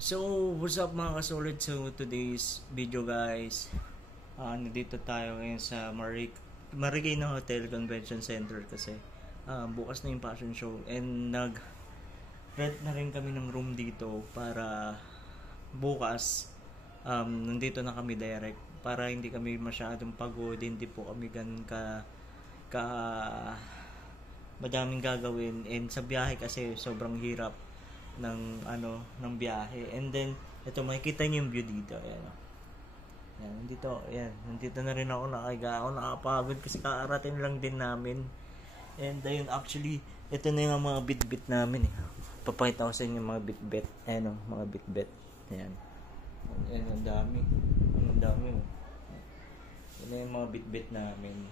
So, what's up mga kasolid? So, today's video guys, nandito tayo ngayon sa Marikina Hotel Convention Center kasi bukas na yung fashion show and nag-rent na rin kami ng room dito para bukas nandito na kami direct para hindi kami masyadong pagod, hindi po kami ganun ka madaming gagawin, and sa biyahe kasi sobrang hirap ng biyahe. And then ito, makikita niyo yung view dito. Ayan, oh. Ayan, nandito na rin ako, nakapagod kasi kaarating lang din namin. And ayun, actually ito na yung mga bit-bit namin eh. Papakita ko sa inyo yung mga bit-bit. Ayan, oh, mga bit-bit. Ayan. Ayan, ang dami. Ang dami, oh. Ayan yung mga bit-bit namin.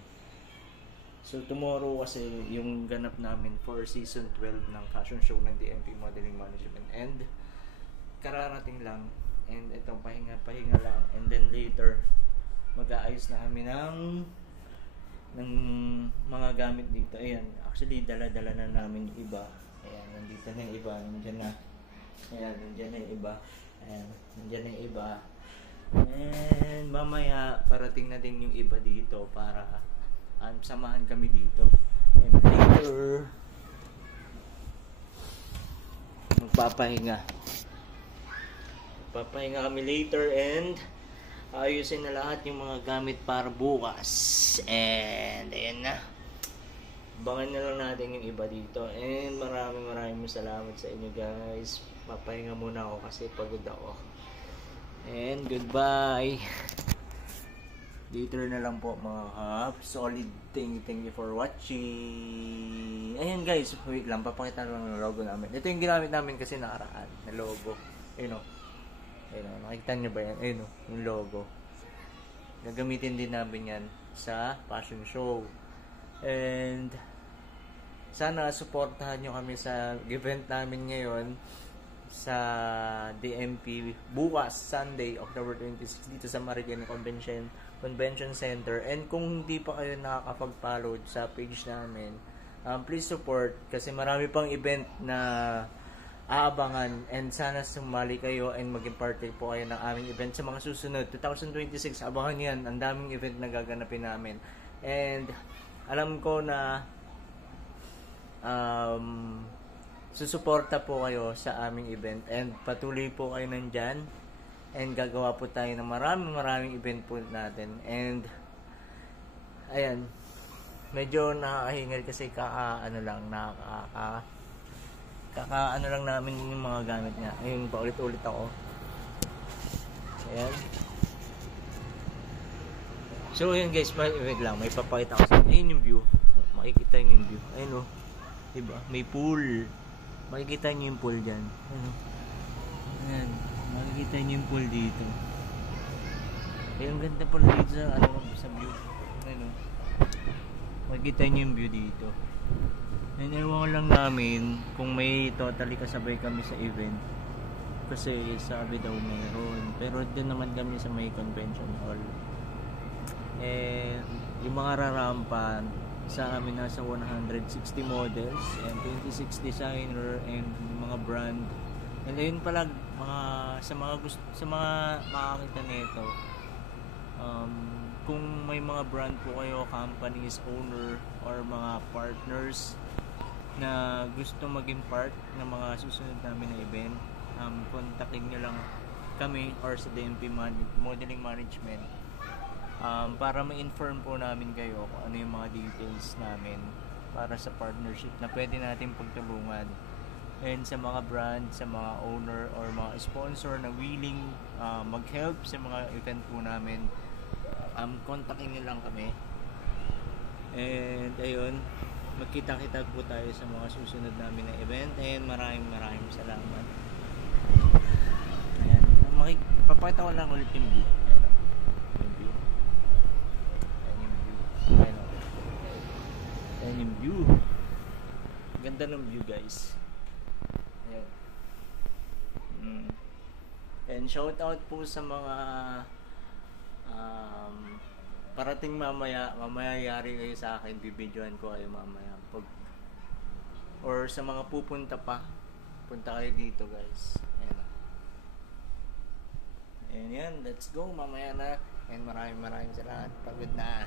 So tomorrow kasi yung ganap namin for season 12 ng fashion show ng DMP Modeling Management, and kararating lang, and itong pahinga lang, and then later mag-aayos na kami ng mga gamit dito. Ayan, actually dala-dala na namin yung iba. Ayan, nandito na yung iba, nandiyan na. Ayan, nandiyan na yung iba. Ayan, nandiyan na yung iba. And mamaya parating na din yung iba dito para samahan kami dito. And later magpapahinga kami later, and ayusin na lahat yung mga gamit para bukas. And ayan na, abangan na lang natin yung iba dito. And maraming salamat sa inyo guys. Papahinga muna ako kasi pagod ako. And goodbye. Later na lang po mga hap. Solid, thank you for watching. Ayan guys, wait lang, papakita lang ng logo namin. Ito yung ginamit namin kasi nakaraan na logo. Ayun o. Ayun o, nakikita nyo ba yan? Ayun o, yung logo. Gagamitin din namin yan sa fashion show. And sana supportahan nyo kami sa event namin ngayon sa DMP bukas, Sunday, October 26 dito sa Marikina Convention Center. And kung hindi pa kayo nakakapag-follow sa page namin, please support kasi marami pang event na aabangan, and sana sumali kayo and maging party po kayo ng aming event sa mga susunod 2026. Abangan yan, ang daming event na gaganapin namin. And alam ko na susuporta po kayo sa aming event, and patuloy po kayo nandyan, and gagawa po tayo ng maraming event po natin. And ayan, medyo nakakahingal kasi kakaano lang namin yung mga gamit niya. Ayun, paulit-ulit ako. Ayan. So ayan guys, wait lang, may papakita ko sa inyo. Ayun yung view, makikita nyo yung view. Ayun o, diba? May pool. Makikita nyo yung pool dyan. Ayan. Makikita nyo yung pool dito. Ay, ang ganda pala dito sa view. Ayan o. Makikita nyo yung view dito. And ewan lang namin kung may totally kasabay kami sa event. Kasi sabi daw meron. Pero din naman kami sa may convention hall. And yung mga rarampan sa amin nasa 160 models and 26 designer and mga brand. And ayun pala, sa mga makakita nito, kung may mga brand po kayo, companies, owner, or mga partners na gusto maging part ng mga susunod namin na event, kontakin nyo lang kami or sa DMP Modeling Management para ma-inform po namin kayo kung ano yung mga details namin para sa partnership na pwede natin pagtulungan. And sa mga brand, sa mga owner or mga sponsor na willing mag-help sa mga event po namin, kontakin nyo lang kami. And ayun, magkita-kita po tayo sa mga susunod namin na event, and maraming salamat. Ayan, papakita ko lang ulit yung view. Ayan yung view. Ganda ng view guys. Ayan. And shout out po sa mga parating mamaya yari kayo sa akin, bibidyohan ko kayo mamaya or sa mga pupunta pa, punta kayo dito guys. Ayan. Ayan, let's go. Mamaya na. And maraming salamat. Pagod na.